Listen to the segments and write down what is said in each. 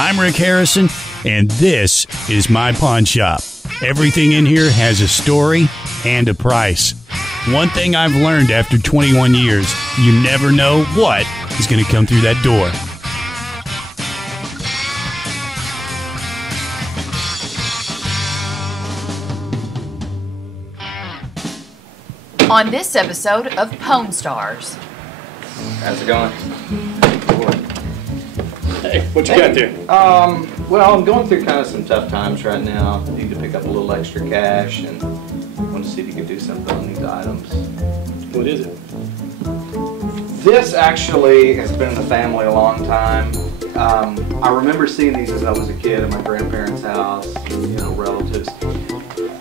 I'm Rick Harrison, and this is my pawn shop. Everything in here has a story and a price. One thing I've learned after 21 years, you never know what is going to come through that door. On this episode of POWN STARS. How's it going? Hey, what you got there? Well, I'm going through kind of some tough times right now. Need to pick up a little extra cash and want to see if you could do something on these items. What is it? This actually has been in the family a long time. I remember seeing these as I was a kid at my grandparents' house, relatives.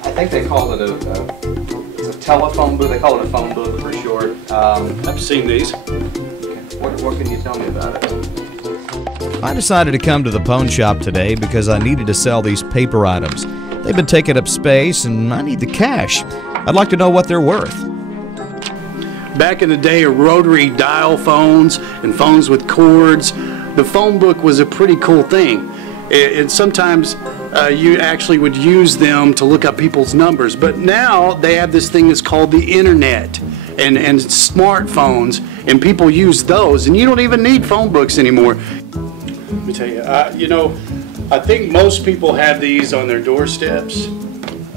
I think they call it it's a telephone book. They call it a phone book for short. I've seen these. What can you tell me about it? I decided to come to the pawn shop today because I needed to sell these paper items. They've been taking up space and I need the cash. I'd like to know what they're worth. Back in the day of rotary dial phones and phones with cords, the phone book was a pretty cool thing. And sometimes you actually would use them to look up people's numbers. But now they have this thing that's called the internet and smartphones, and people use those, and you don't even need phone books anymore. Let me tell you, I think most people have these on their doorsteps.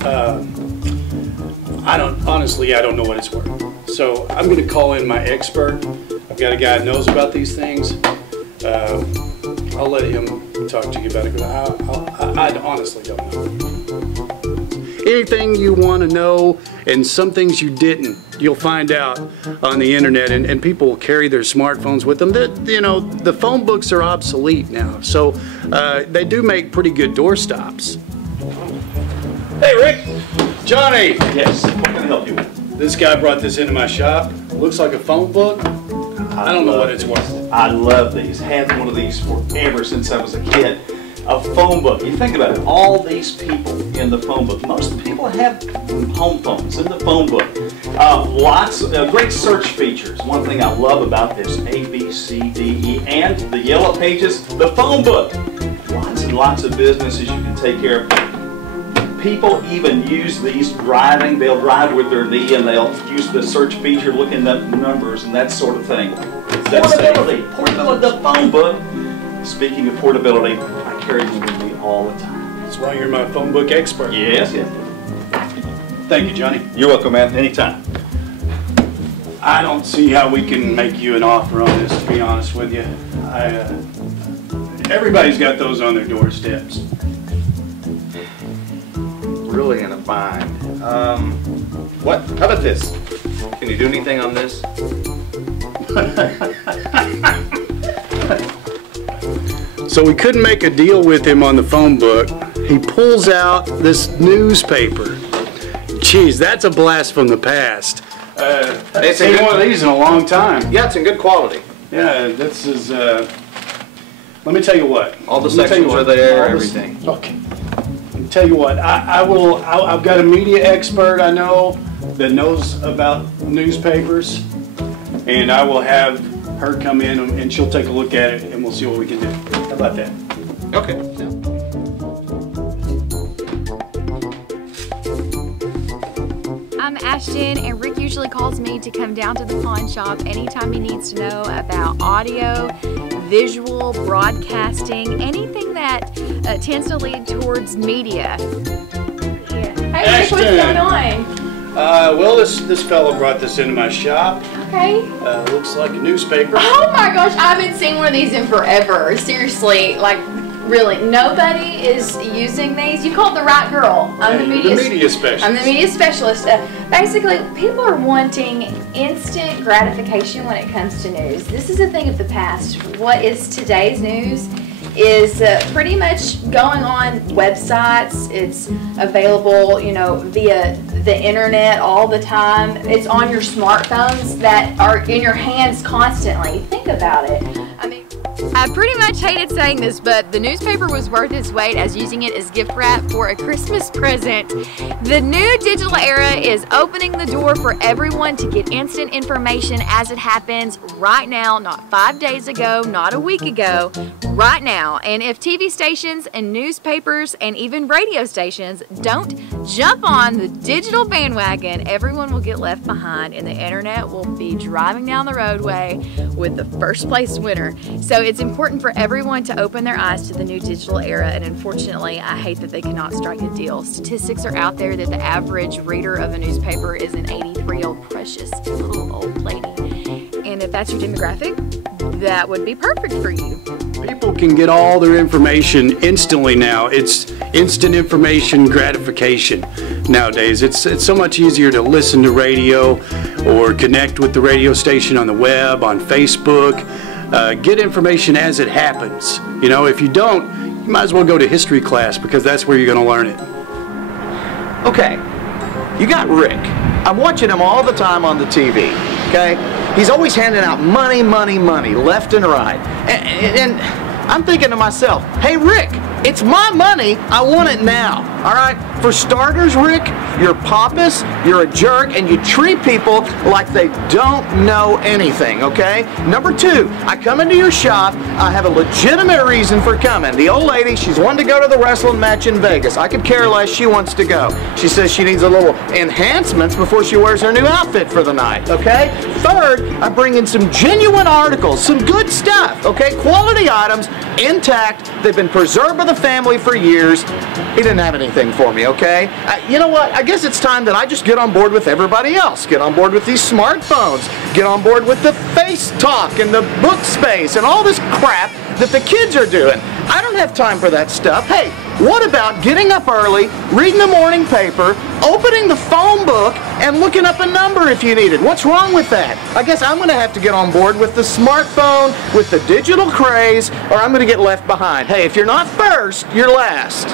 I don't know what it's worth. So I'm going to call in my expert. I've got a guy who knows about these things. I'll let him talk to you about it, because I honestly don't know. Anything you want to know, and some things you didn't, you'll find out on the internet, and people carry their smartphones with them. The phone books are obsolete now, so they do make pretty good doorstops. Hey, Rick! Johnny! Yes, what can I help you with? This guy brought this into my shop. Looks like a phone book. I don't know what it's worth. I love these. Had one of these forever since I was a kid. A phone book. You think about it, all these people in the phone book, most people have home phones in the phone book. Lots of great search features. One thing I love about this, A, B, C, D, E, and the yellow pages, the phone book. Lots and lots of businesses you can take care of. People even use these driving. They'll drive with their knee and they'll use the search feature, looking up numbers and that sort of thing. Portability. Portability, the phone book. Speaking of portability, I carry them with me all the time. That's why you're my phone book expert. Yes. Thank you, Johnny. You're welcome, man. Anytime. I don't see how we can make you an offer on this, to be honest with you. Everybody's got those on their doorsteps. Really in a bind. How about this? Can you do anything on this? So we couldn't make a deal with him on the phone book. He pulls out this newspaper. Geez, that's a blast from the past. I haven't seen one of these in a long time. Yeah, it's in good quality. Yeah, this is, let me tell you what. All the sections are there, everything. Okay. Tell you what, I've got a media expert I know that knows about newspapers, and I will have her come in and she'll take a look at it and we'll see what we can do. How about that? Okay. I'm Ashton, and Rick usually calls me to come down to the pawn shop anytime he needs to know about audio, visual, broadcasting, anything that tends to lead towards media. Yeah. Hey, Rick, what's going on? Well, this fellow brought this into my shop. Okay. Looks like a newspaper. Oh my gosh, I haven't seen one of these in forever. Seriously, like, really, nobody is using these. You called the right girl. I'm the media specialist. I'm the media specialist. Basically, people are wanting instant gratification when it comes to news. This is a thing of the past. What is today's news is pretty much going on websites. It's available, via the internet all the time. It's on your smartphones that are in your hands constantly. Think about it. I mean, I pretty much hated saying this, but the newspaper was worth its weight as using it as gift wrap for a Christmas present. The new digital era is opening the door for everyone to get instant information as it happens right now, not 5 days ago, not a week ago, right now. And if TV stations and newspapers and even radio stations don't jump on the digital bandwagon, everyone will get left behind and the internet will be driving down the roadway with the first place winner. So it's important for everyone to open their eyes to the new digital era, and unfortunately I hate that they cannot strike a deal. Statistics are out there that the average reader of a newspaper is an 83-year-old precious little old lady. And if that's your demographic, that would be perfect for you. People can get all their information instantly now. It's instant information gratification nowadays. It's so much easier to listen to radio or connect with the radio station on the web, on Facebook. Get information as it happens. You know, if you don't, you might as well go to history class because that's where you're going to learn it. Okay, you got Rick. I'm watching him all the time on the TV, okay? He's always handing out money, money, money, left and right. And I'm thinking to myself, hey Rick, it's my money, I want it now, all right? For starters, Rick, you're pompous, you're a jerk, and you treat people like they don't know anything, okay? Number two, I come into your shop, I have a legitimate reason for coming. The old lady, she's wanting to go to the wrestling match in Vegas. I could care less, she wants to go. She says she needs a little enhancements before she wears her new outfit for the night, okay? Third, I bring in some genuine articles, some good stuff, okay? Quality items, intact, they've been preserved by the family for years. He didn't have anything for me, okay? You know what? I guess it's time that I just get on board with everybody else. Get on board with these smartphones. Get on board with the face talk and the book space and all this crap that the kids are doing. I don't have time for that stuff. Hey, what about getting up early, reading the morning paper, opening the phone book, and looking up a number if you need it? What's wrong with that? I guess I'm going to have to get on board with the smartphone, with the digital craze, or I'm going to get left behind. Hey, if you're not first, you're last.